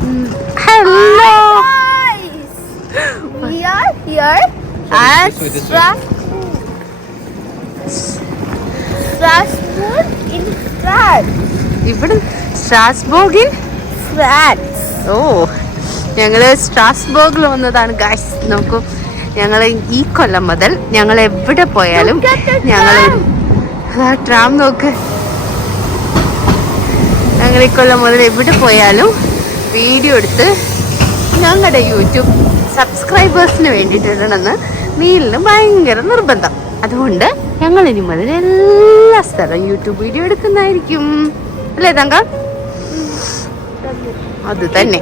Hello. We are here at Strasbourg in France. ഇവിടെ സ്ട്രാസ്ബോർഗ് in France. ഓ, ഞങ്ങള് സ്ട്രാസ്ബോർഗിൽ വന്നതാണ് guys. നോക്കൂ, ഞങ്ങൾ ഈ കൊല്ലം മുതൽ ഞങ്ങൾ എവിടെ പോയാലും ഞങ്ങൾ ട്രാം നോക്ക്, ഞങ്ങൾ ഈ കൊല്ലം മുതൽ എവിടെ പോയാലും വീഡിയോ എടുത്ത് ഞങ്ങളുടെ യൂട്യൂബ് സബ്സ്ക്രൈബേഴ്സിന് വേണ്ടിയിട്ടിടണമെന്ന് നീലിന് ഭയങ്കര നിർബന്ധം. അതുകൊണ്ട് ഞങ്ങൾ ഇനി മുതൽ എല്ലാ സ്ഥലവും യൂട്യൂബ് വീഡിയോ എടുക്കുന്നതായിരിക്കും, അല്ലേ തങ്ക? അത് തന്നെ.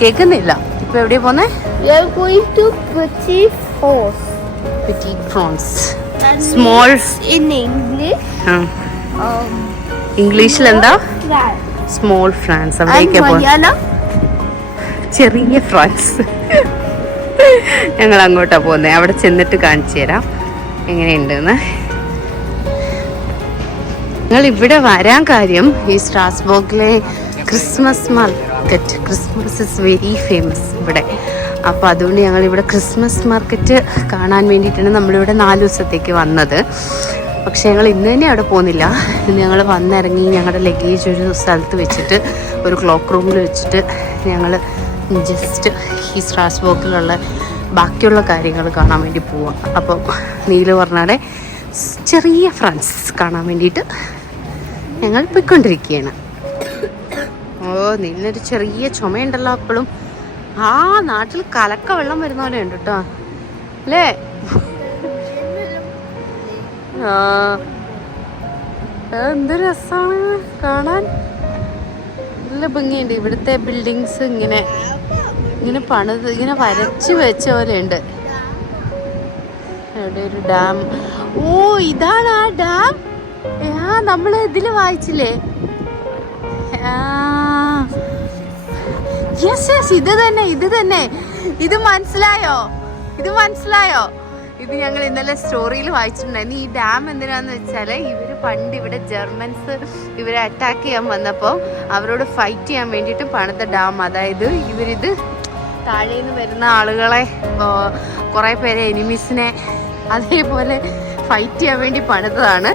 കേൾക്കുന്നില്ല. ഇപ്പൊ എവിടെയാ പോന്നെ? സ്മോൾ ഇംഗ്ലീഷിൽ എന്താ? Small France. അവിടേക്കാ പോകുന്നത്. ചെറിയ ഫ്രാൻസ്. ഞങ്ങൾ അങ്ങോട്ടാ പോകുന്നത്. അവിടെ ചെന്നിട്ട് കാണിച്ചു തരാം എങ്ങനെയുണ്ടെന്ന്. ഞങ്ങൾ ഇവിടെ വരാൻ കാര്യം ഈ സ്ട്രാസ്ബോർഗിലെ Christmas market. Christmas is very famous ഇവിടെ. അപ്പോൾ അതുകൊണ്ട് ഞങ്ങൾ ഇവിടെ ക്രിസ്മസ് മാർക്കറ്റ് കാണാൻ വേണ്ടിയിട്ടാണ് നമ്മളിവിടെ 4 ദിവസത്തേക്ക് വന്നത്. പക്ഷെ ഞങ്ങൾ ഇന്ന് തന്നെ അവിടെ പോകുന്നില്ല. ഇന്ന് ഞങ്ങൾ വന്നിറങ്ങി ഞങ്ങളുടെ ലഗേജ് ഒരു സ്ഥലത്ത് വെച്ചിട്ട് ഒരു ക്ലോക്ക് റൂമിൽ വെച്ചിട്ട് ഞങ്ങൾ ജസ്റ്റ് ഈ സ്ട്രാസ്ബോർഗിലുള്ള ബാക്കിയുള്ള കാര്യങ്ങൾ കാണാൻ വേണ്ടി പോവാം. അപ്പം നീല് പറഞ്ഞാടെ ചെറിയ ഫ്രാൻസ് കാണാൻ വേണ്ടിയിട്ട് ഞങ്ങൾ പോയിക്കൊണ്ടിരിക്കുകയാണ്. ഓ, നീലിനൊരു ചെറിയ ചുമയുണ്ടല്ലോ അപ്പോഴും. ആ നാട്ടിൽ കലക്ക വെള്ളം വരുന്ന പോലെ ഉണ്ട് കേട്ടോ, അല്ലേ? എന്ത് രസമാണ് കാണാൻ. നല്ല ഭംഗിയുണ്ട്. ഇവിടുത്തെ ബിൽഡിങ്സ് ഇങ്ങനെ പണിത് ഇങ്ങനെ വരച്ച് വെച്ച പോലെ ഉണ്ട്. അവിടെ ഒരു ഡാം. ഓ, ഇതാണ് ആ ഡാം. നമ്മള് ഇതില് വായിച്ചില്ലേ? യെസ്, ഇത് തന്നെ. ഇത് മനസ്സിലായോ? ഇത് ഞങ്ങൾ ഇന്നലെ സ്റ്റോറിയിൽ വായിച്ചിട്ടുണ്ടായിരുന്നു. ഈ ഡാം എന്തിനാന്ന് വെച്ചാല് ഇവര് പണ്ട് ഇവിടെ ജർമ്മൻസ് ഇവരെ അറ്റാക്ക് ചെയ്യാൻ വന്നപ്പോൾ അവരോട് ഫൈറ്റ് ചെയ്യാൻ വേണ്ടിയിട്ട് പണിത ഡാം. അതായത് ഇവരിത് താഴെ നിന്ന് വരുന്ന ആളുകളെ, കുറെ പേരെ എനിമീസിനെ അതേപോലെ ഫൈറ്റ് ചെയ്യാൻ വേണ്ടി പണിതതാണ്.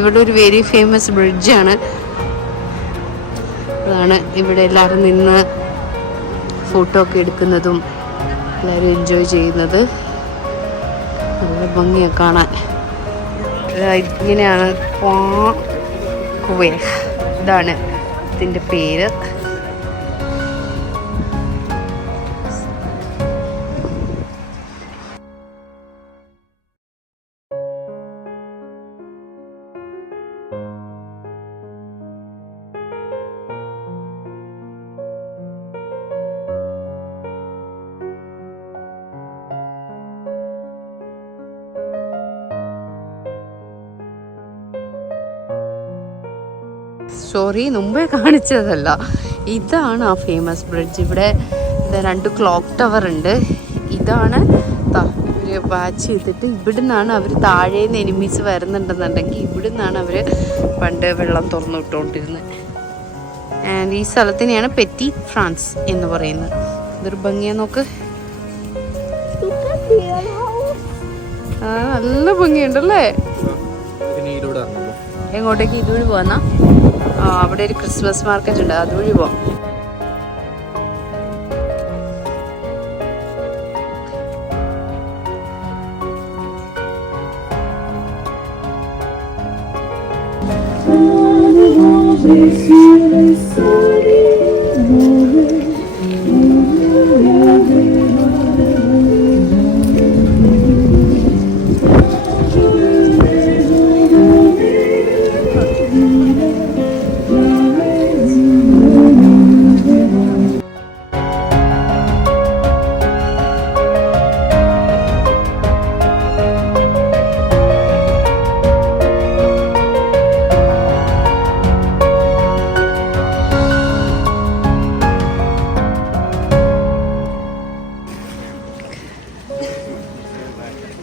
ഇവിടെ ഒരു വെരി ഫേമസ് ബ്രിഡ്ജാണ്. അതാണ് ഇവിടെ എല്ലാവരും നിന്ന് ഫോട്ടോ ഒക്കെ എടുക്കുന്നതും എല്ലാവരും എൻജോയ് ചെയ്യുന്നത്. നല്ല ഭംഗിയാണ് കാണാൻ. ഇങ്ങനെയാണ് ഇതാണ് ഇതിൻ്റെ പേര്. സ്റ്റോറി മുമ്പേ കാണിച്ചതല്ല, ഇതാണ് ആ ഫേമസ് ബ്രിഡ്ജ്. ഇവിടെ 2 ക്ലോക്ക് ടവർ ഉണ്ട്. ഇതാണ് ഇവർ വാച്ച് ചെയ്തിട്ട് ഇവിടുന്നാണ് അവർ താഴേന്ന് എനിമീസ് വരുന്നുണ്ടെന്നുണ്ടെങ്കിൽ ഇവിടുന്നാണ് അവർ പണ്ട് വെള്ളം തുറന്നു വിട്ടുകൊണ്ടിരുന്നത്. ആൻഡ് ഈ സ്ഥലത്തിനെയാണ് പെറ്റി ഫ്രാൻസ് എന്ന് പറയുന്നത്. ഇതൊരു ഭംഗിയാ നോക്ക്. നല്ല ഭംഗിയുണ്ടല്ലേ. എങ്ങോട്ടേക്ക്? ഇതുവഴി പോവാന്നാ? അവിടെ ഒരു ക്രിസ്മസ് മാർക്കറ്റ് ഉണ്ട്, അതുവഴി പോവാം.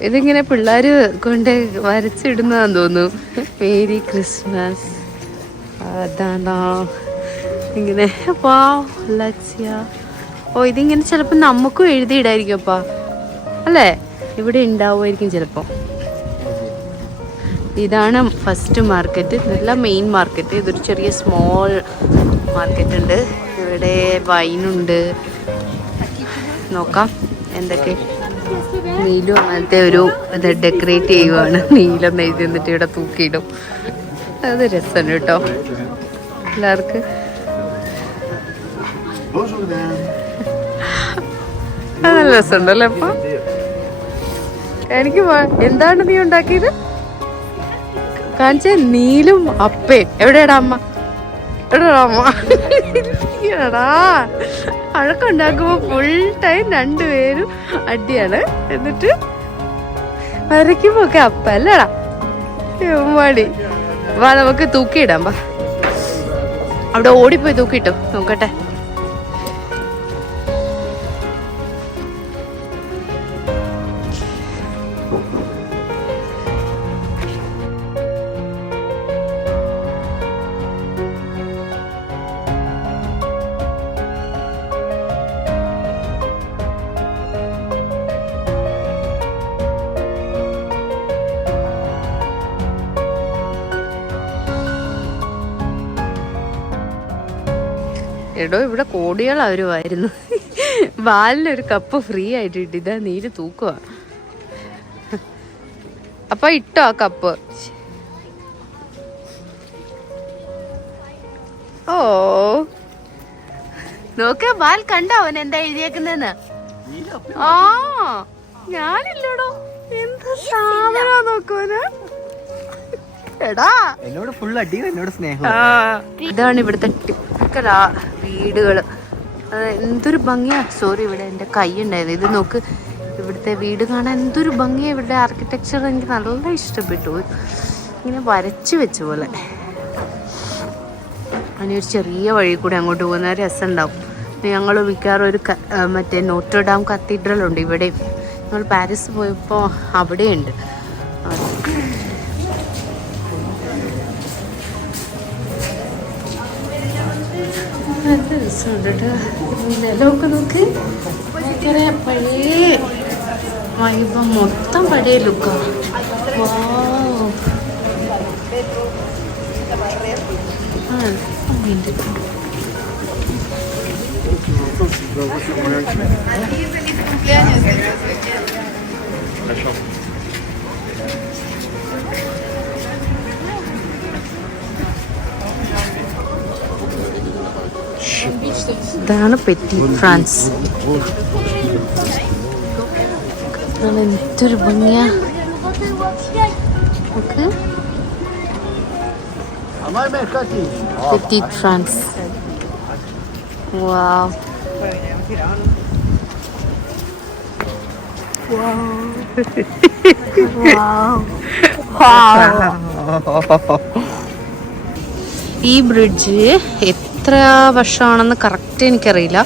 ഇതിങ്ങനെ പിള്ളേർ കൊണ്ട് വരച്ചിടുന്നതാന്ന് തോന്നുന്നു. Merry Christmas. അതാണോ ഇങ്ങനെ ലക്ഷ്യ. ഓ ഇതിങ്ങനെ ചിലപ്പോൾ നമുക്കും എഴുതിയിടായിരിക്കും അപ്പാ അല്ലേ? ഇവിടെ ഉണ്ടാവുമായിരിക്കും ചിലപ്പോൾ. ഇതാണ് ഫസ്റ്റ് മാർക്കറ്റ്, നല്ല മെയിൻ മാർക്കറ്റ്. ഇതൊരു ചെറിയ സ്മോൾ മാർക്കറ്റ് ഉണ്ട്. ഇവിടെ വൈനുണ്ട്. നോക്കാം എന്തൊക്കെ. നീലും അങ്ങനത്തെ ഒരു ഇത് ഡെക്കറേറ്റ് ചെയ്യുവാണ്. നീലം എഴുതി എന്നിട്ട് ഇവിടെ തൂക്കിയിടും. അത് രസമുണ്ട് കേട്ടോ എല്ലാവർക്കും. അത് നല്ല രസമുണ്ടല്ലേ അപ്പൊ? എനിക്ക് എന്താണ് നീ ഉണ്ടാക്കിയത് കാണിച്ച? നീലും അപ്പേ. എവിടെയാടാ അമ്മ? എവിടെയാടാ അമ്മ? എടാ അഴക്കുണ്ടാക്കുമ്പോ ഫുൾ ടൈം രണ്ടുപേരും അടിയാണ്. എന്നിട്ട് വരയ്ക്കുമ്പോ ഒക്കെ അപ്പ അല്ലടാ മടി. വാ നമുക്ക് തൂക്കിയിടാം. വാ അവിടെ ഓടിപ്പോയി തൂക്കിട്ടോ നോക്കട്ടെ. എടോ ഇവിടെ കോടികൾ അവരുമായിരുന്നു. ബാലിനൊരു കപ്പ് ഫ്രീ ആയിട്ട് കിട്ടി. ഇതാ നീര് തൂക്കുക. അപ്പൊ ഇട്ടോ ആ കപ്പ്? ഓ നോക്ക ബാൽ കണ്ടോ അവൻ എന്താ എഴുതിയേക്കുന്നെന്ന്? ആ ഞാനില്ലടോ. എന്താ സാധന നോക്കുവന്. എടാ എന്നോട് ഫുൾ അടി, എന്നോട് സ്നേഹം. ഇതാണ് ഇവിടുത്തെ ടിപ്പിക്കൽ വീടുകള്. എന്തൊരു ഭംഗിയാ. സോറി ഇവിടെ എൻ്റെ കൈ ഉണ്ടായത്. ഇത് നോക്ക്, ഇവിടുത്തെ വീട് കാണാൻ എന്തൊരു ഭംഗിയാ. ഇവിടുത്തെ ആർക്കിടെക്ചർ എനിക്ക് നല്ല ഇഷ്ടപ്പെട്ടു. ഇങ്ങനെ വരച്ചു വെച്ച പോലെ. അതിനൊരു ചെറിയ വഴി കൂടെ അങ്ങോട്ട് പോകുന്ന രസം ഉണ്ടാവും. ഞങ്ങൾ മിക്കവാറും ഒരു മറ്റേ നോട്ടർഡാം കത്തീഡ്രൽ ഉണ്ട് ഇവിടെ. ഞങ്ങൾ പാരീസ് പോയപ്പോൾ അവിടെയുണ്ട്. നല്ല രസമുണ്ട് കേട്ടോ. നിലമൊക്കെ നോക്ക്, ഭയങ്കര പഴയ വൈബം. മൊത്തം പഴയ ലുക്കാണ്. ഇതാണ് പെറ്റീറ്റ് ഫ്രാൻസ്. എന്തൊരു ഭംഗിയാ. Petite France. വാവ്. ഈ ബ്രിഡ്ജ് എത്ര വർഷമാണെന്ന് കറക്റ്റ് എനിക്കറിയില്ല.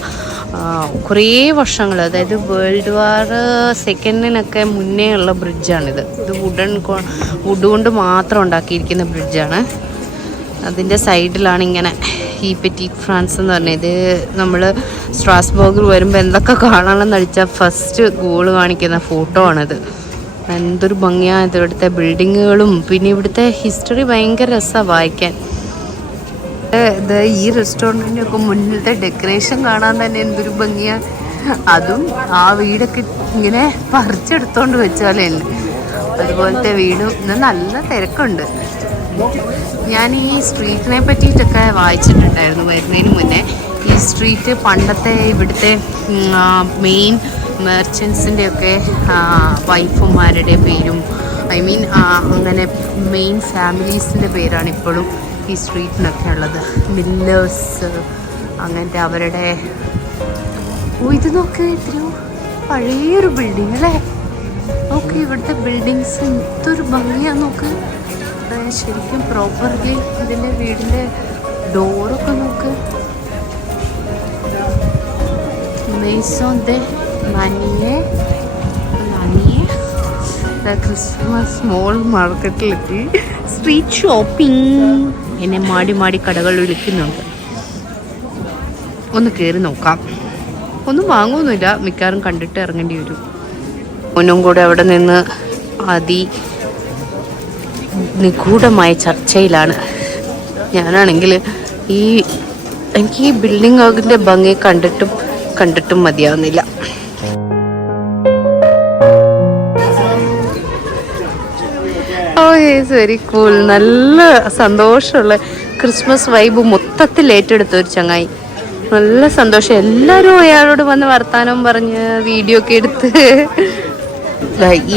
കുറേ വർഷങ്ങൾ, അതായത് വേൾഡ് വാർ സെക്കൻഡിനൊക്കെ മുന്നേ ഉള്ള ബ്രിഡ്ജാണിത്. ഇത് വുഡ് കൊണ്ട് മാത്രം ഉണ്ടാക്കിയിരിക്കുന്ന ബ്രിഡ്ജാണ്. അതിൻ്റെ സൈഡിലാണ് ഇങ്ങനെ ഈ പെറ്റീറ്റ് ഫ്രാൻസ് എന്ന് പറഞ്ഞത്. ഇത് നമ്മൾ സ്ട്രാസ്ബർഗിൽ വരുമ്പോൾ എന്തൊക്കെ കാണണമെന്ന് അടിച്ചാൽ ഫസ്റ്റ് ഗോള് കാണിക്കുന്ന ഫോട്ടോ ആണിത്. എന്തൊരു ഭംഗിയാണ് ഇത്. ഇവിടുത്തെ ബിൽഡിങ്ങുകളും പിന്നെ ഇവിടുത്തെ ഹിസ്റ്ററി ഭയങ്കര രസമാണ് വായിക്കാൻ. ഇത് ഈ റെസ്റ്റോറൻറ്റിൻ്റെ ഒക്കെ മുന്നിലത്തെ ഡെക്കറേഷൻ കാണാൻ തന്നെ എന്തൊരു ഭംഗിയാണ്. അതും ആ വീടൊക്കെ ഇങ്ങനെ പറിച്ചെടുത്തോണ്ട് വെച്ചാലേ. അതുപോലത്തെ വീടും ഇന്ന് നല്ല തിരക്കുണ്ട്. ഞാൻ ഈ സ്ട്രീറ്റിനെ പറ്റിയിട്ടൊക്കെ വായിച്ചിട്ടുണ്ടായിരുന്നു വരുന്നതിന് മുന്നേ. ഈ സ്ട്രീറ്റ് പണ്ടത്തെ ഇവിടുത്തെ മെയിൻ മെർച്ചൻസിൻ്റെ ഒക്കെ വൈഫുമാരുടെ പേരും, ഐ മീൻ അങ്ങനെ മെയിൻ ഫാമിലീസിൻ്റെ പേരാണ് ഇപ്പോഴും ഈ സ്ട്രീറ്റിനൊക്കെ ഉള്ളത്. മില്ലേഴ്സ് അങ്ങനത്തെ അവരുടെ. ഓ ഇത് നോക്ക്, ഇത്രയോ പഴയൊരു ബിൽഡിങ് അല്ലേ. നോക്ക് ഇവിടുത്തെ ബിൽഡിങ്സ് എന്തൊരു ഭംഗിയാണ്. നോക്ക് ശരിക്കും പ്രോപ്പർലി ഇതിൻ്റെ വീടിൻ്റെ ഡോറൊക്കെ നോക്ക്. മെയ്സോൺ ദെ മനിയെ ക്രിസ്മസ് സ്മോൾ മാർക്കറ്റിലെത്തി. Street shopping. എന്നെ മാടി മാടി കടകൾ വിളിക്കുന്നുണ്ട്. ഒന്ന് കയറി നോക്കാം. ഒന്നും വാങ്ങുമൊന്നുമില്ല, മിക്കവാറും കണ്ടിട്ട് ഇറങ്ങേണ്ടി വരും. ഒന്നും കൂടെ അവിടെ നിന്ന് നിഗൂഢമായ ചർച്ചയിലാണ്. ഞാനാണെങ്കിൽ എനിക്ക് ഈ ബിൽഡിങ്ങിന്റെ ഭംഗി കണ്ടിട്ടും മതിയാവുന്നില്ല. Very cool. നല്ല സന്തോഷമുള്ള ക്രിസ്മസ് വൈബ് മൊത്തത്തിൽ ഏറ്റെടുത്ത ഒരു ചങ്ങായി. നല്ല സന്തോഷം. എല്ലാവരും അയാളോട് വന്ന് വർത്താനം പറഞ്ഞ് വീഡിയോ ഒക്കെ എടുത്ത്.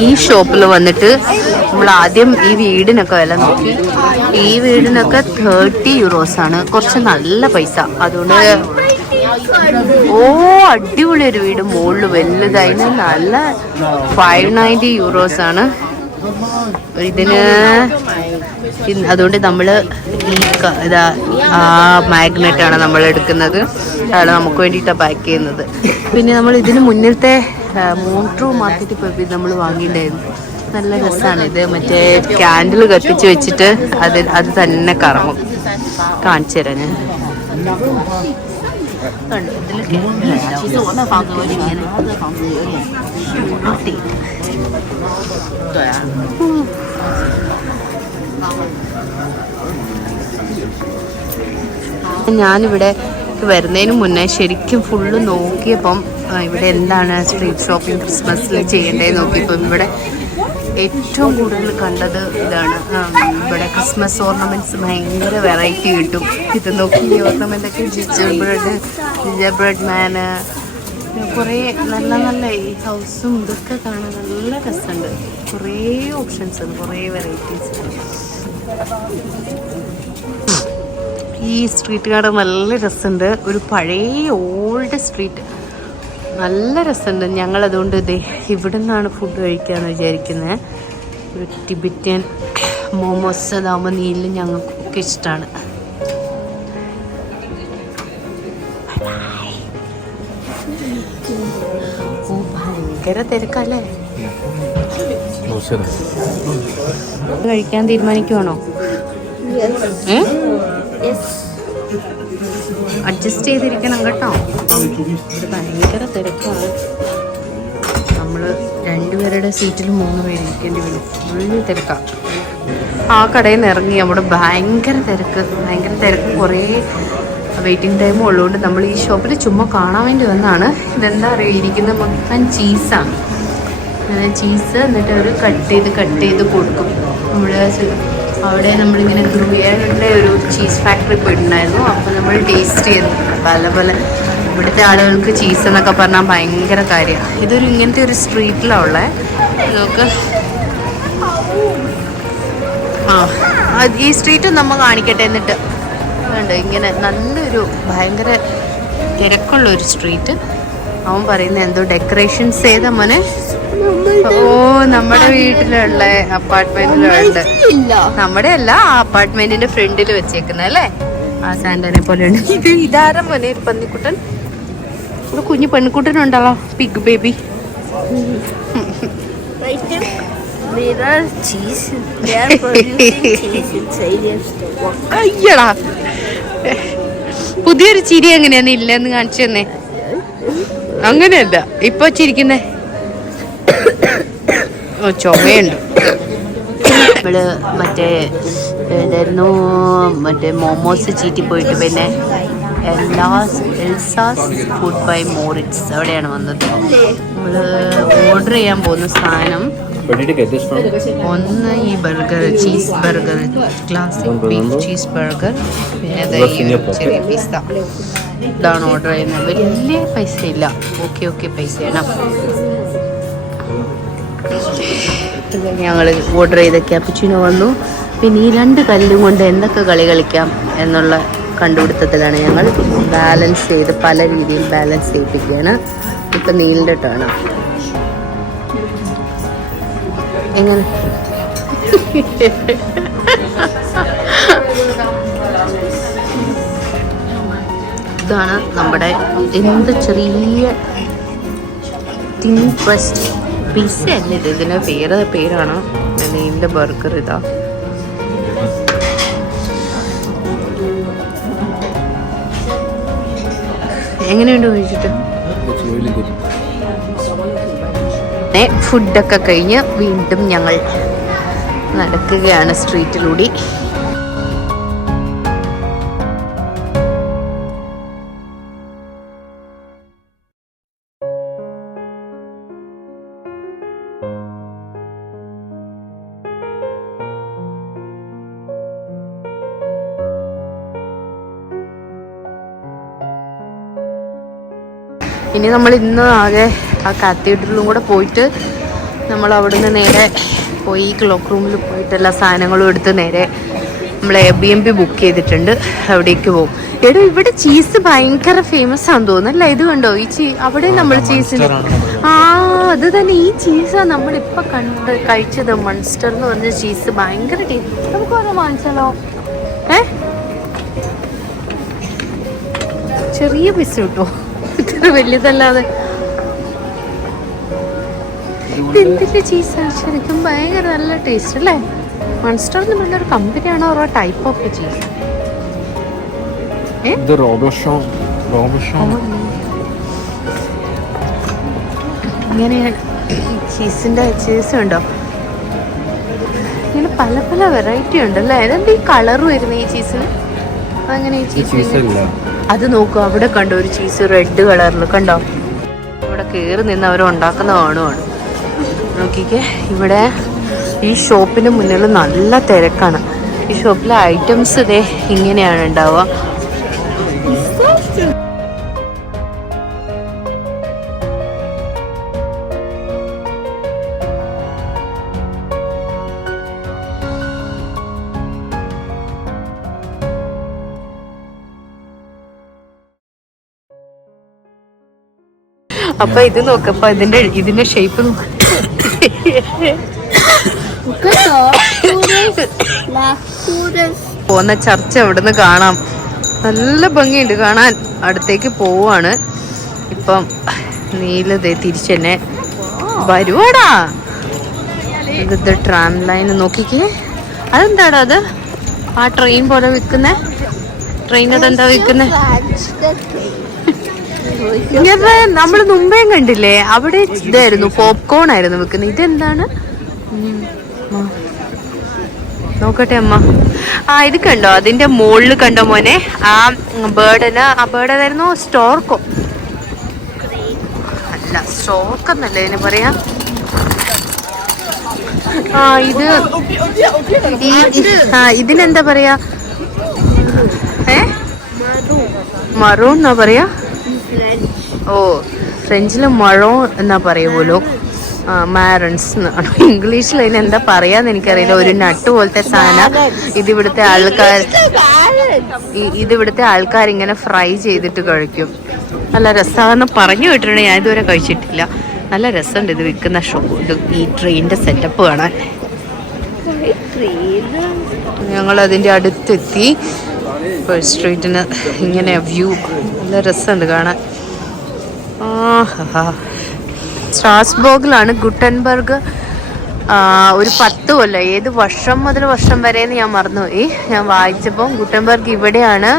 ഈ ഷോപ്പിൽ വന്നിട്ട് നമ്മൾ ആദ്യം ഈ വീടിനൊക്കെ വില നോക്കി. ഈ വീടിനൊക്കെ 30 യൂറോസാണ്. കുറച്ച് നല്ല പൈസ. അതുകൊണ്ട് അടിപൊളി ഒരു വീട് മുകളിൽ വലുതായിരുന്നു. നല്ല 590 യൂറോസാണ് ഇതിന്. അതുകൊണ്ട് നമ്മള് മാഗ്നറ്റ് ആണ് നമ്മൾ എടുക്കുന്നത്. അതാണ് നമുക്ക് വേണ്ടിയിട്ടാണ് പാക്ക് ചെയ്യുന്നത്. പിന്നെ നമ്മൾ ഇതിന് മുന്നിലത്തെ മോൺട്രോ മാർക്കറ്റിൽ പോയി നമ്മൾ വാങ്ങിയിട്ടുണ്ടായിരുന്നു. നല്ല രസമാണ് ഇത്. മറ്റേ ക്യാൻഡിൽ കത്തിച്ച് വെച്ചിട്ട് അത് തന്നെ കറങ്ങും. കാണിച്ചു തരാം ഞാൻ. ഞാനിവിടെ വരുന്നതിന് മുന്നേ ശരിക്കും ഫുള്ള് നോക്കിയപ്പം ഇവിടെ എന്താണ് സ്ട്രീറ്റ് ഷോപ്പിംഗ് ക്രിസ്മസിൽ ചെയ്യേണ്ടതെന്ന് നോക്കിയപ്പം ഇവിടെ ഏറ്റവും കൂടുതൽ കണ്ടത് ഇതാണ്. ഇവിടെ ക്രിസ്മസ് ഓർണമെന്റ്സ് ഭയങ്കര വെറൈറ്റി കിട്ടും. ഇത് നോക്കി ഈ ഓർണമെൻ്റൊക്കെ ജിഞ്ചർബ്രെഡ് മാന്, കുറേ നല്ല നല്ല ഈ ഹൗസും ഇതൊക്കെ കാണാൻ നല്ല രസമുണ്ട്. കുറേ ഓപ്ഷൻസ് ഉണ്ട്, കുറേ വെറൈറ്റീസ്. ഈ സ്ട്രീറ്റ് കാണാൻ നല്ല രസമുണ്ട്. ഒരു പഴയ ഓൾഡ് സ്ട്രീറ്റ്, നല്ല രസമുണ്ട്. ഞങ്ങളതുകൊണ്ട് ഇവിടെ നിന്നാണ് ഫുഡ് കഴിക്കാമെന്ന് വിചാരിക്കുന്നത്. ഒരു ടിബറ്റൻ മോമോസ് അതാകുമ്പോൾ നീലും ഞങ്ങൾക്കൊക്കെ ഇഷ്ടമാണ്. ഭയങ്കര തിരക്കല്ലേ. കഴിക്കാൻ തീരുമാനിക്കുവാണോ? അഡ്ജസ്റ്റ് ചെയ്തിരിക്കണം കേട്ടോ. ഇവിടെ ഭയങ്കര തിരക്കാണ്. നമ്മൾ 2 പേരുടെ സീറ്റിൽ 3 പേര് ഇരിക്കേണ്ടി വരും. ഫുള്ള് തിരക്കാണ്. ആ കടയിൽ നിന്ന് ഇറങ്ങി അവിടെ ഭയങ്കര തിരക്ക്. കുറേ വെയിറ്റിംഗ് ടൈമും ഉള്ളതുകൊണ്ട് നമ്മൾ ഈ ഷോപ്പിൽ ചുമ്മാ കാണാൻ വേണ്ടി വന്നതാണ്. ഇതെന്താ അറിയുക, ഇരിക്കുന്ന മൊത്തം ചീസാണ്. ചീസ് എന്നിട്ട് അവർ കട്ട് ചെയ്ത് കൊടുക്കും. അവിടെ നമ്മളിങ്ങനെ ഗ്രൂയറിൻ്റെ ഒരു ചീസ് ഫാക്ടറി പോയിട്ടുണ്ടായിരുന്നു. അപ്പോൾ നമ്മൾ ടേസ്റ്റ് ചെയ്തു. പല ഇവിടുത്തെ ആളുകൾക്ക് ചീസ് എന്നൊക്കെ പറഞ്ഞാൽ ഭയങ്കര കാര്യമാണ്. ഇതൊരു ഇങ്ങനത്തെ ഒരു സ്ട്രീറ്റിലാണ് ഉള്ളത്. നമുക്ക് ഈ സ്ട്രീറ്റും നമ്മൾ കാണിക്കട്ടെ. എന്നിട്ട് ഉണ്ട് ഇങ്ങനെ നല്ലൊരു ഭയങ്കര തിരക്കുള്ളൊരു സ്ട്രീറ്റ്. അവൻ പറയുന്നത് എന്തോ ഡെക്കറേഷൻസ് ചെയ്ത മോനെ. നമ്മുടെ വീട്ടിലുള്ള അപ്പാർട്ട്മെന്റിലുണ്ട്. നമ്മുടെ അല്ല, ആ അപ്പാർട്ട്മെന്റിന്റെ ഫ്രണ്ടിൽ വെച്ചേക്കുന്ന അല്ലേ, ആ സാന്റനെ പോലെ ഉണ്ട്. ഇതാരം മോനെ ഒരു പന്നിക്കുട്ടൻ. ഇവിടെ കുഞ്ഞു പെൺകുട്ടനുണ്ടല്ലോ, പിഗ് ബേബി. അയ്യടാ, പുതിയൊരു ചിരി എങ്ങനെയാന്ന് ഇല്ലെന്ന് കാണിച്ചു തന്നെ. അങ്ങനെയല്ല ഇപ്പൊ ചിരിക്കുന്നേ. ചുമയുണ്ട്. നമ്മള് മറ്റേ മോമോസ് ചീറ്റി പോയിട്ട് പിന്നെ എൽസാസ് ഫുഡ് ബൈ മോറിറ്റ്സ് അവിടെയാണ് വന്നത്. നമ്മള് ഓർഡർ ചെയ്യാൻ പോകുന്ന സാധനം ഒന്ന് ഈ burger, cheese burger, classic beef cheese burger, പിന്നെ ചെറിയ പിസ്ത. ഇതാണ് ഓർഡർ ചെയ്യുന്നത്. വലിയ പൈസ ഇല്ല, ഓക്കെ പൈസയാണ്. ഞങ്ങൾ ഓർഡർ ചെയ്ത ക്യാപ്പുച്ചിനോ വന്നു. പിന്നെ ഈ 2 കല്ലും കൊണ്ട് എന്തൊക്കെ കളി കളിക്കാം എന്നുള്ള കണ്ടുപിടുത്തത്തിലാണ് ഞങ്ങൾ. ബാലൻസ് ചെയ്ത് പല രീതിയിൽ ബാലൻസ് ചെയ്യിപ്പിക്കുകയാണ്. ഇപ്പം നീലിൻ്റെ ടേണാണ്. എങ്ങനെ ഇതാണ് നമ്മുടെ എന്ത് ചെറിയ തിൻ ക്രസ്റ്റ് പിസ്സ അല്ല ഇത്, ഇതിന് വേറെ പേരാണ്. നീണ്ട ബർഗർ ഇതാ. എങ്ങനെയുണ്ട് കഴിച്ചിട്ട്? ഫുഡൊക്കെ കഴിഞ്ഞ് വീണ്ടും ഞങ്ങൾ നടക്കുകയാണ് സ്ട്രീറ്റിലൂടെ. ഇനി നമ്മൾ ഇന്ന് ആകെ ആ കാത്തീഡ്രലും കൂടെ പോയിട്ട് നമ്മൾ അവിടുന്ന് നേരെ പോയി ക്ലോക്ക് റൂമിൽ പോയിട്ട് എല്ലാ സാധനങ്ങളും എടുത്ത് നേരെ നമ്മൾ Airbnb ബുക്ക് ചെയ്തിട്ടുണ്ട്, അവിടേക്ക് പോകും. എടോ ഇവിടെ ചീസ് ഭയങ്കര ഫേമസ് ആണെന്ന് തോന്നുന്നു അല്ലേ? ഇത് കണ്ടോ ഈ അവിടെ നമ്മൾ ചീസിന് അത് തന്നെ, ഈ ചീസാണ് നമ്മളിപ്പോൾ കഴിച്ചത്. മൺസ്റ്റർ എന്ന് പറഞ്ഞ ചീസ് ഭയങ്കര ടേസ്റ്റ്. നമുക്ക് അത് വാങ്ങിച്ചാലോ? ചെറിയ പീസ് കിട്ടോ, ഇത്ര വലിയതല്ലാതെ. എന്തിന്റെ ചീസാ ശരിക്കും ഭയങ്കര നല്ല ടേസ്റ്റ് അല്ലേ? മൺസ്റ്റർ എന്ന് പറഞ്ഞൊരു കമ്പനിയാണോ ഓരോ ടൈപ്പ് ഓഫ് ചീസ്? ഇങ്ങനെയാണ് ചീസിന്റെ ചീസ് ഉണ്ടോ? ഇങ്ങനെ പല പല വെറൈറ്റി ഉണ്ടല്ലേ. അതെന്താ ഈ കളർ വരുന്നത് ഈ ചീസിന്? അങ്ങനെ ഈ ചീസ് അത് നോക്കൂ, അവിടെ കണ്ടോ ഒരു ചീസ് റെഡ് കളറിൽ കണ്ടോ? ഇവിടെ കയറി നിന്ന് അവർ ഉണ്ടാക്കുന്ന കാണുവാണ്. നോക്കിക്കേ, ഇവിടെ ഈ ഷോപ്പിന് മുന്നിൽ നല്ല തിരക്കാണ്. ഈ ഷോപ്പിലെ ഐറ്റംസ് ഇതേ ഇങ്ങനെയാണ് ഉണ്ടാവുക. അപ്പൊ ഇത് നോക്കപ്പോ ഇതിന്റെ ഷേപ്പ് പോകുന്ന ചർച്ച അവിടുന്ന് കാണാം. നല്ല ഭംഗിയുണ്ട് കാണാൻ. അടുത്തേക്ക് പോവാണ് ഇപ്പം. നീലതേ തിരിച്ചെന്നെ വരുവാടാ. ഇത് ട്രാം ലൈൻ നോക്കിക്കേ. അതെന്താടാ അത്? ആ ട്രെയിൻ പോലെ വിൽക്കുന്നേ ട്രെയിൻ അതെന്താ വിൽക്കുന്നേ? ഇങ്ങനെ നമ്മൾ മുമ്പേയും കണ്ടില്ലേ, അവിടെ ഇതായിരുന്നു പോപ്കോൺ ആയിരുന്നു വെക്കുന്നത്. ഇതെന്താണ് നോക്കട്ടെ അമ്മ. ഇത് കണ്ടോ, അതിന്റെ മുകളിൽ കണ്ടോ മോനെ ആ ബേർഡിന്? ആ ബേർഡ് ഏതായിരുന്നു? സ്റ്റോർക്കോ അല്ല, സ്റ്റോർക്ക് എന്നല്ലേ ഇതിന് പറയാ. ഇതിനെന്താ പറയാ? മറൂൺ എന്നാ പറയാ. ഓ, ഫ്രഞ്ചില് മഴോ എന്നാ പറയാ പോലും. മാരൺസ് എന്നാണ് ഇംഗ്ലീഷിൽ. അതിന് എന്താ പറയാന്ന് എനിക്കറിയില്ല. ഒരു നട്ട് പോലത്തെ സാധനം. ഇതിവിടുത്തെ ആൾക്കാർ ഇങ്ങനെ ഫ്രൈ ചെയ്തിട്ട് കഴിക്കും. നല്ല രസമാണെന്ന് പറഞ്ഞു കേട്ടിട്ടുണ്ട്. ഞാൻ ഇതുവരെ കഴിച്ചിട്ടില്ല. നല്ല രസമുണ്ട് ഇത് വിൽക്കുന്ന ഇത് ഈ ട്രെയിനിന്റെ സെറ്റപ്പ് കാണാൻ. ഞങ്ങൾ അതിന്റെ അടുത്തെത്തി. സ്ട്രീറ്റിന് ഇങ്ങനെ വ്യൂ നല്ല രസമുണ്ട് കാണാൻ. സ്ട്രാസ്ബർഗിലാണ് ഗുട്ടൻബർഗ്. ഒരു 10 കൊല്ലം, ഏത് വർഷം മുതൽ വർഷം വരെയെന്ന് ഞാൻ മറന്നുപോയി. ഞാൻ വായിച്ചപ്പോൾ ഗുട്ടൻബർഗ് ഇവിടെയാണ്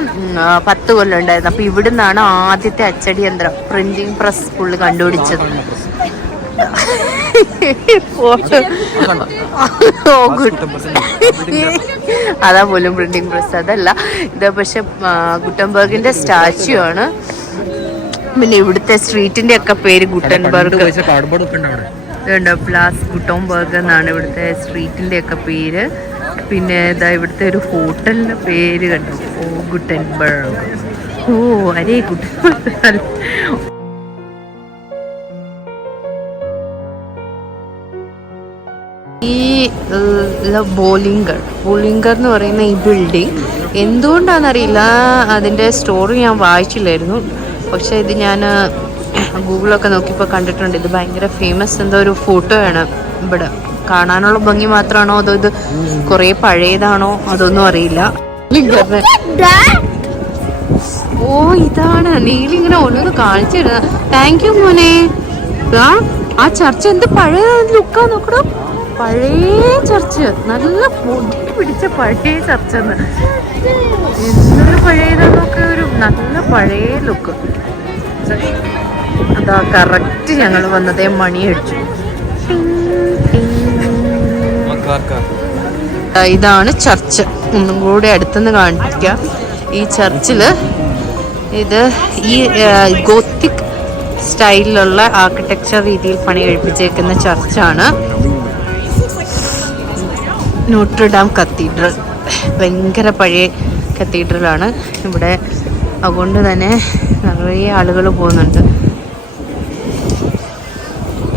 10 കൊല്ലം ഉണ്ടായിരുന്നത്. അപ്പോൾ ഇവിടുന്നാണ് ആദ്യത്തെ അച്ചടി യന്ത്രം, പ്രിന്റിംഗ് പ്രസ് പുള്ളി കണ്ടുപിടിച്ചത്. അതാ പോലും പ്രിന്റിംഗ് പ്രസ് അതല്ല ഇത്. പക്ഷെ ഗുട്ടൻബർഗിന്റെ സ്റ്റാച്യു ആണ്. പിന്നെ ഇവിടുത്തെ സ്ട്രീറ്റിന്റെ ഒക്കെ പേര് ഗുട്ടൻബർഗ്. ഇതുണ്ടോ, പ്ലാസ് ഗുട്ടൻബർഗ് എന്നാണ് ഇവിടുത്തെ സ്ട്രീറ്റിന്റെ ഒക്കെ പേര്. പിന്നെ ഇതാ ഇവിടുത്തെ ഒരു ഹോട്ടലിന്റെ പേര് കണ്ടു, ഓ ഗുട്ടൻബർഗ്. ഓ അരേ ഗുട്ടൻബർഗ്. ഈ ബോളിംഗർ എന്ന് പറയുന്ന ഈ ബിൽഡിംഗ് എന്തുകൊണ്ടാണെന്നറിയില്ല, അതിൻ്റെ സ്റ്റോറി ഞാൻ വായിച്ചില്ലായിരുന്നു. പക്ഷെ ഇത് ഞാൻ ഗൂഗിളൊക്കെ നോക്കിയപ്പോൾ കണ്ടിട്ടുണ്ട്. ഇത് ഭയങ്കര ഫേമസ് എന്തോ ഒരു ഫോട്ടോയാണ്. ഇവിടെ കാണാനുള്ള ഭംഗി മാത്രമാണോ അതോ ഇത് കുറേ പഴയതാണോ അതൊന്നും അറിയില്ല. ഓ ഇതാണ് നീലിങ്ങനെ ഒന്നും കാണിച്ചു തരുന്നത്. താങ്ക് യു മോനെ. ആ ചർച്ച് എന്ത് പഴയ ലുക്കാ നോക്കണോ, പഴയ ചർച്ച്, നല്ല പൊടി പിടിച്ച പഴയ ചർച്ചെന്ന്. എന്തൊരു പഴയതെന്നൊക്കെ, ഒരു നല്ല പഴയ ലുക്ക്. അതാ കറക്റ്റ് ഞങ്ങൾ വന്നതേ മണിയടിച്ചു. ഇതാണ് ചർച്ച്. ഒന്നും കൂടി അടുത്തുനിന്ന് കാണിക്കാം. ഈ ചർച്ചില് ഇത് ഈ ഗോത്തിക് സ്റ്റൈലിലുള്ള ആർക്കിടെക്ചർ രീതിയിൽ പണി കഴിപ്പിച്ചേക്കുന്ന ചർച്ചാണ്. നോട്രഡാം കത്തീഡ്രൽ ഭയങ്കര പഴയ കത്തീഡ്രലാണ് ഇവിടെ. അതുകൊണ്ട് തന്നെ നിറയെ ആളുകൾ പോകുന്നുണ്ട്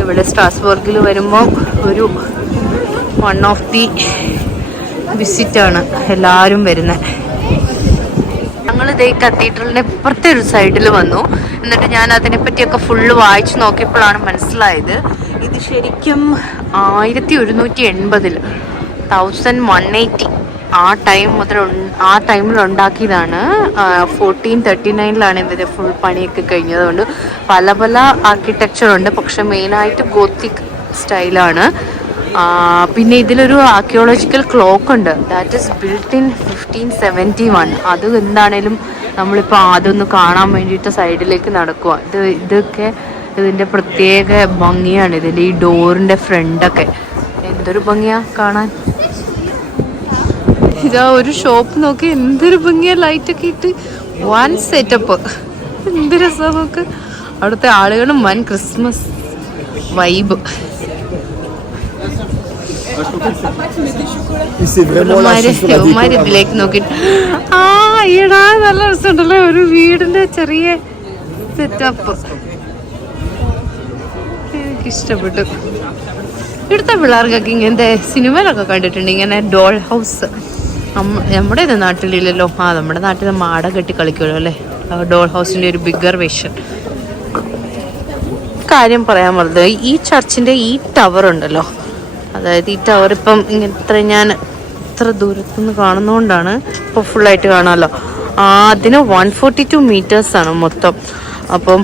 ഇവിടെ. സ്ട്രാസ്ബർഗിൽ വരുമ്പോൾ ഒരു വൺ ഓഫ് ദി വിസിറ്റാണ് എല്ലാവരും വരുന്നത്. ഞങ്ങളിത് ഈ കത്തീഡ്രലിൻ്റെ ഇപ്പുറത്തെ ഒരു സൈഡിൽ വന്നു. എന്നിട്ട് ഞാൻ അതിനെപ്പറ്റിയൊക്കെ ഫുള്ള് വായിച്ച് നോക്കിയപ്പോഴാണ് മനസ്സിലായത് ഇത് ശരിക്കും 1180 1180 ആ ടൈം മുതൽ ആ ടൈമിൽ ഉണ്ടാക്കിയതാണ്. 1439 ഇതിൻ്റെ ഫുൾ പണിയൊക്കെ കഴിഞ്ഞതുകൊണ്ട് പല പല ആർക്കിടെക്ചർ ഉണ്ട്. പക്ഷെ മെയിനായിട്ട് ഗോത്തിക് സ്റ്റൈലാണ്. പിന്നെ ഇതിലൊരു ആർക്കിയോളജിക്കൽ ക്ലോക്ക് ഉണ്ട്, ദാറ്റ് ഈസ് ബിൽറ്റ് ഇൻ 1571. അത് എന്താണേലും നമ്മളിപ്പോൾ അതൊന്ന് കാണാൻ വേണ്ടിയിട്ട് സൈഡിലേക്ക് നടക്കുക. ഇതൊക്കെ ഇതിൻ്റെ പ്രത്യേക ഭംഗിയാണ്. ഇതിൻ്റെ ഈ ഡോറിൻ്റെ ഫ്രണ്ടൊക്കെ എന്തൊരു ഭംഗിയാ കാണാൻ. ഇതാ ഒരു ഷോപ്പ് നോക്കി, എന്തൊരു ഭംഗിയാ, ലൈറ്റൊക്കെ ഇട്ട് വൻ സെറ്റപ്പ്, എന്ത് രസം നോക്ക്. അവിടുത്തെ ആളുകളും വൻ ക്രിസ്മസ് വൈബ്. ഇതിലേക്ക് നോക്കിട്ട് ഈടാ നല്ല രസമുണ്ടല്ലോ, ഒരു വീടിന്റെ ചെറിയ സെറ്റപ്പ്. എനിക്കിഷ്ടപ്പെട്ടു. ഇവിടുത്തെ പിള്ളേർക്കൊക്കെ ഇങ്ങനത്തെ സിനിമയിലൊക്കെ കണ്ടിട്ടുണ്ട്, ഇങ്ങനെ ഡോൾ ഹൗസ്. നമ്മുടെ നാട്ടിലില്ലല്ലോ. നമ്മുടെ നാട്ടിൽ മാട കെട്ടി കളിക്കുമല്ലോ അല്ലേ, ഡോൾ ഹൗസിന്റെ ഒരു ബിഗർ വേർഷൻ. കാര്യം പറയാൻ പറഞ്ഞത്, ഈ ചർച്ചിന്റെ ഈ ടവർ ഉണ്ടല്ലോ, അതായത് ഈ ടവർ ഇപ്പം ഇങ്ങനത്തെ ഞാൻ ഇത്ര ദൂരത്തുനിന്ന് കാണുന്നതുകൊണ്ടാണ് ഇപ്പോൾ ഫുള്ളായിട്ട് കാണാമല്ലോ. അതിന് 142 മീറ്റേഴ്സാണ് മൊത്തം. അപ്പം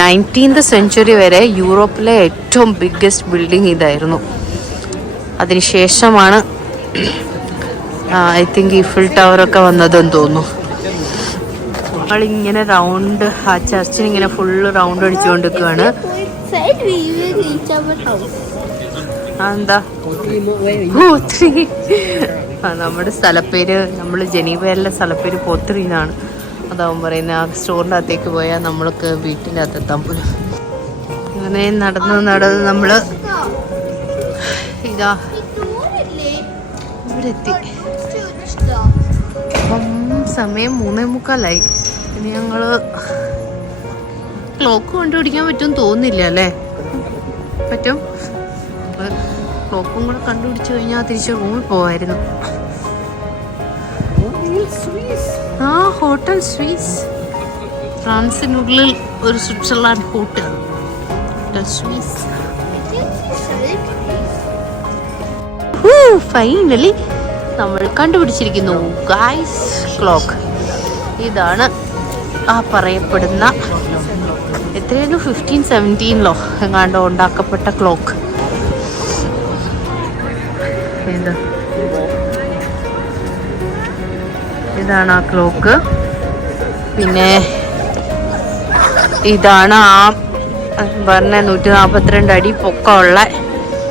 19th സെഞ്ച്വറി വരെ യൂറോപ്പിലെ ഏറ്റവും ബിഗ്ഗസ്റ്റ് ബിൽഡിംഗ് ഇതായിരുന്നു. അതിനുശേഷമാണ് ഐ തിങ്ക് ഈഫിൽ ടവറൊക്കെ വന്നതെന്ന് തോന്നുന്നു. നമ്മളിങ്ങനെ റൗണ്ട് ആ ചർച്ചിനിങ്ങനെ ഫുള്ള് റൗണ്ട് അടിച്ചുകൊണ്ടിരിക്കുകയാണ്. എന്താ നമ്മുടെ സ്ഥലപ്പേര്, നമ്മൾ ജനീവയിലെ സ്ഥലപ്പേര് പോത്രി എന്നാണ്. അതാവും പറയുന്നത്. ആ സ്റ്റോറിൻ്റെ അകത്തേക്ക് പോയാൽ നമ്മൾക്ക് വീട്ടിൻ്റെ അകത്തെത്താൻ പോലും. അങ്ങനെ നടന്ന് നമ്മൾ ഇതാ ഇവിടെ എത്തി. അപ്പം സമയം 3:45. ഇനി ഞങ്ങൾ ക്ലോക്ക് കണ്ടുപിടിക്കാൻ പറ്റുമെന്ന് തോന്നുന്നില്ല അല്ലേ? പറ്റും. ക്ലോക്കും കൂടെ കണ്ടുപിടിച്ചു കഴിഞ്ഞാൽ തിരിച്ച് റൂമിൽ പോവായിരുന്നു. ആ ഹോട്ടൽ സ്വീസ്, ഫ്രാൻസിനുള്ളിൽ ഒരു സ്വിറ്റ്സർലാൻഡ് ഹോട്ടൽ സ്വീസ്. ഫൈനലി നമ്മൾ കണ്ടുപിടിച്ചിരിക്കുന്നു ഗൈസ് ക്ലോക്ക്. ഇതാണ് ആ പറയപ്പെടുന്ന എത്രയായിരുന്നു 1517 എങ്ങാണ്ടോ ഉണ്ടാക്കപ്പെട്ട ക്ലോക്ക്. ഇതാണ് ആ ക്ലോക്ക്. പിന്നെ ഇതാണ് ആ പറഞ്ഞ 142 അടി പൊക്കമുള്ള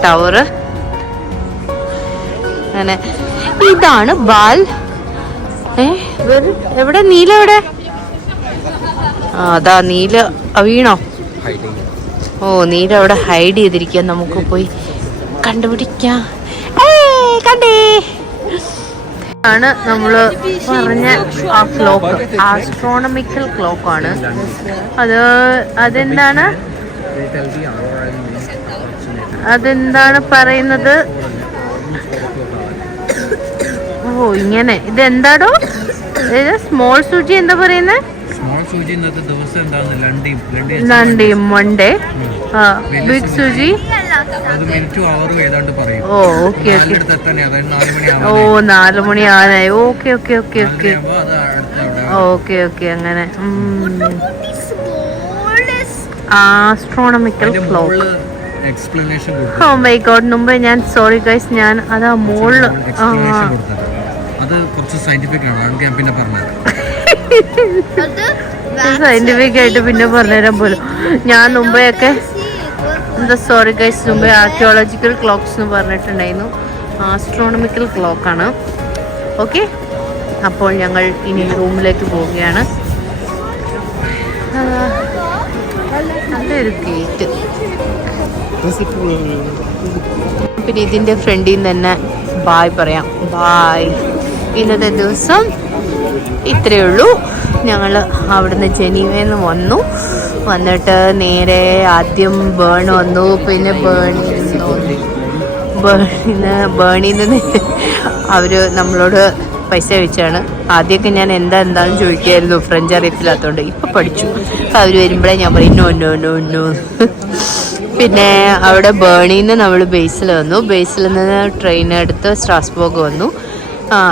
ടവറ്. അങ്ങനെ ഇതാണ് ബാൽ. എവിടെ നീല? എവിടെ? അതാ നീല വീണോ? ഓ, നീല അവിടെ ഹൈഡ് ചെയ്തിരിക്കുക. നമുക്ക് പോയി കണ്ടുപിടിക്കാം. കണ്ടേ ആണ് നമ്മള് പറഞ്ഞ ആ ക്ലോക്ക്. ആസ്ട്രോണമിക്കൽ ക്ലോക്കാണ് അതെന്താണ് പറയുന്നത്? ഓ ഇങ്ങനെ. ഇതെന്താടോ സ്മോൾ സൂചി എന്താ പറയുന്നത്? ലണ്ടി മൺഡേ. ബിഗ് സൂചി ഓ ഓക്കെ ഓ 4 മണി ആനായി. Okay okay okay okay okay okay അങ്ങനെ. Astronomical clock explanation oh my god മുമ്പേ ഞാൻ സോറി ഗൈസ് ഞാൻ അതാ മോള് അത് കുറച്ച് സയന്റിഫിക് ആണ് അതൊക്കെ ഞാൻ പിന്നെ പറഞ്ഞത് സയന്റിഫിക് ആയിട്ട് പിന്നെ പറഞ്ഞുതരാൻ പോലും ഞാൻ മുമ്പെയൊക്കെ എന്താ സോറി ഗൈസ് മുമ്പേ ആർക്കിയോളജിക്കൽ ക്ലോക്ക്സ് എന്ന് പറഞ്ഞിട്ടുണ്ടായിരുന്നു ആസ്ട്രോണമിക്കൽ ക്ലോക്കാണ് ഓക്കെ അപ്പോൾ ഞങ്ങൾ ഇനി റൂമിലേക്ക് പോവുകയാണ് നല്ലൊരു ഗേറ്റ് പിന്നെ ഇതിൻ്റെ ഫ്രണ്ടിൽ നിന്ന് തന്നെ ബായ് പറയാം ബായ് ഇന്നത്തെ ദിവസം ഇത്രയേ ഉള്ളൂ ഞങ്ങൾ അവിടുന്ന് ജനീവയിൽ നിന്ന് വന്നിട്ട് നേരെ ആദ്യം ബേൺ വന്നു പിന്നെ ബേണിൽ നിന്ന് അവർ നമ്മളോട് പൈസ വെച്ചാണ് ആദ്യമൊക്കെ ഞാൻ എന്താണെന്ന് ചോദിക്കായിരുന്നു ഫ്രഞ്ച് അറിയത്തില്ലാത്തതുകൊണ്ട് ഇപ്പം പഠിച്ചു അവർ വരുമ്പോഴേ ഞാൻ പറയും നോ നോ നോ നോ പിന്നെ അവിടെ ബേണിൽ നിന്ന് നമ്മൾ ബേസിൽ വന്നു ബേസിൽ നിന്ന് ട്രെയിൻ എടുത്ത് സ്ട്രാസ്ബർഗ് വന്നു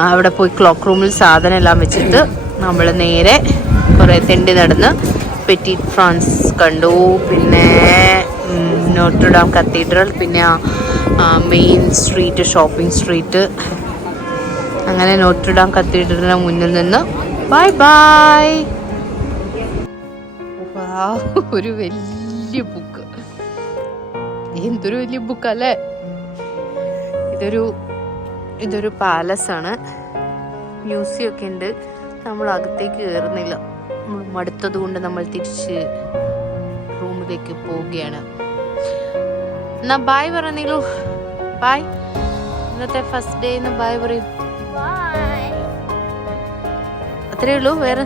അവിടെ പോയി ക്ലോക്ക് റൂമിൽ സാധനം എല്ലാം വെച്ചിട്ട് നമ്മൾ നേരെ കുറേ തെണ്ടി നടന്ന് പെറ്റിറ്റ് ഫ്രാൻസ് കണ്ടു പിന്നെ നോട്രഡാം കത്തീഡ്രൽ പിന്നെ മെയിൻ സ്ട്രീറ്റ് ഷോപ്പിംഗ് സ്ട്രീറ്റ് അങ്ങനെ നോട്രഡാം കത്തീഡ്രലിന് മുന്നിൽ നിന്ന് ബൈ ബൈ ഒരു വലിയ ബുക്ക് എന്തൊരു വലിയ ബുക്കല്ലേ ഇതൊരു പാലസ് ആണ് മ്യൂസിയം ഒക്കെ ഉണ്ട് നമ്മൾ അകത്തേക്ക് കയറുന്നില്ല നമ്മൾ മടുത്തത് കൊണ്ട് നമ്മൾ തിരിച്ച് റൂമിലേക്ക് പോവുകയാണ് എന്നാ ബായ് പറഞ്ഞീലു ബായ് ഇന്നത്തെ ഫസ്റ്റ് ഡേ എന്ന് ബായ് പറയും അത്രേ ഉള്ളൂ വേറെ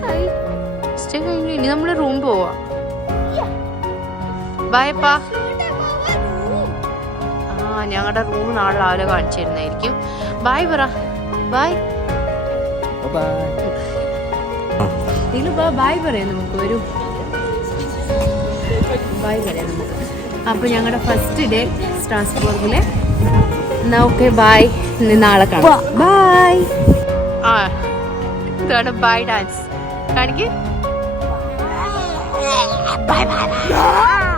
സ്റ്റേ കഴിഞ്ഞു ഇനി നമ്മള് റൂം പോവാ ബായ് പാ ഞങ്ങളുടെ റൂം നാളെ രാവിലെ കാണിച്ചു തരുന്നതായിരിക്കും ബായ് പറ ബായ് ബായ് പറയാം നമുക്ക് വരൂ ബായ് പറയാം നമുക്ക് അപ്പൊ ഞങ്ങളുടെ ഫസ്റ്റ് ഡേ സ്ട്രാസ്ബർഗിലെ എന്നാ ഓക്കെ ബായ് നാളെ കാണാം ബായ് ഇതാണ് ബായ് ഡാൻസ് കാണിക്ക് ബൈ ബൈ